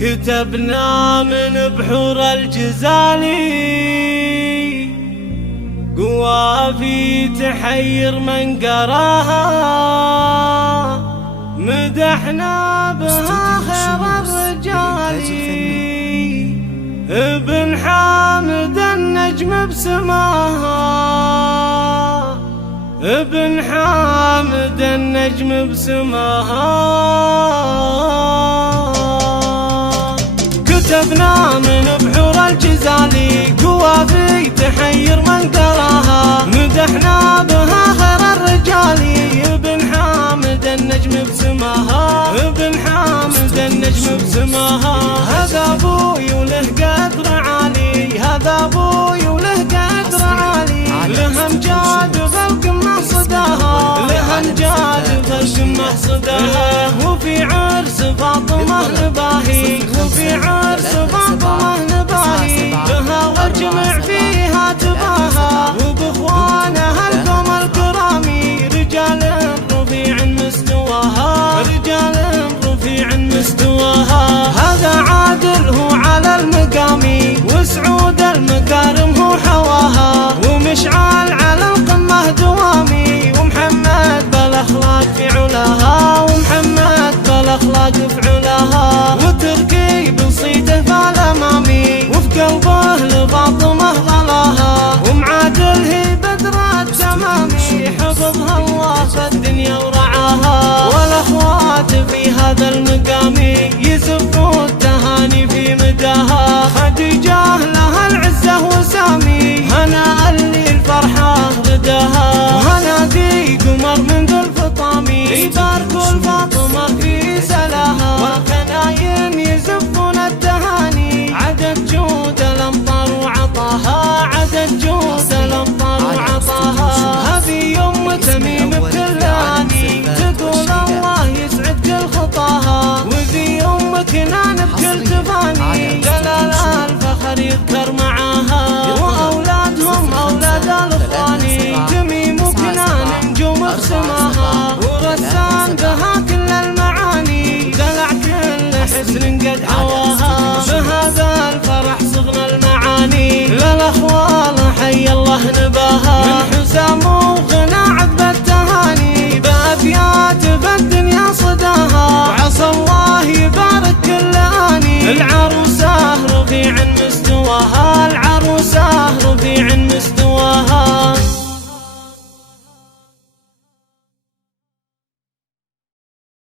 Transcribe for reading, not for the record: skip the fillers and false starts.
كتبنا من بحور الجزالي قوافي تحير من قراها، مدحنا بها خير الرجال ابن حامد النجم بسماها، ابن حامد النجم بسماها. كتبنا من بحور الجزالي قوافي تحير من قراها، مدحنا بها خير الرجال ابن حامد النجم بسماها، ابن حامد النجم بسماها. هذا ابوي وله قدر عالي، هذا ابوي وله قدر عالي، له امجاد بالقمة صداها، له امجاد بالقمة صداها. وفي عرس فاطمة نباهي، وفي عرس فاطمة نباهي، بها والجمع فيها تباها، وباخوانها القوم الكرامي رجال رفيع مستواها، رجال رفيع مستواها. هذا عادل هو على المقام، وسعود المكارم هو حواها، ومشعل على القمة دوامي، ومحمد بالاخلاق في علاها، ومحمد بالاخلاق في علاها. وتركي بصيته فالامامي، وفي قلبه لفاطمه ظلاها، ومعادل هي بدر التمامي، حفظها الله في الدنيا ورعاها. والاخوات في هذا المقام يزفوا التهاني في مداها، خديجه لها العزه وسامي، هنا اللي الفرحه غداها. هنادي قمر من ذو الفطامي يباركوا الفاطمه في سلاها، والكناين يزفون التهاني، عدد جود الامطار وعطاها، عدد جود الامطار وعطاها. هذه ام تميم بكل اني تقول الله يسعد كل خطاها، وذي ام كنان بكل تفاني جلال الفخر يذكر معاها. واولادهم اولاد الاخواني تميم وكنان نجوم بسماها، ورسام بها كل المعاني دلع كل حسن قد حواها. بهذا الفرح صغنا المعاني للاخوال حي الله نباها، من حسام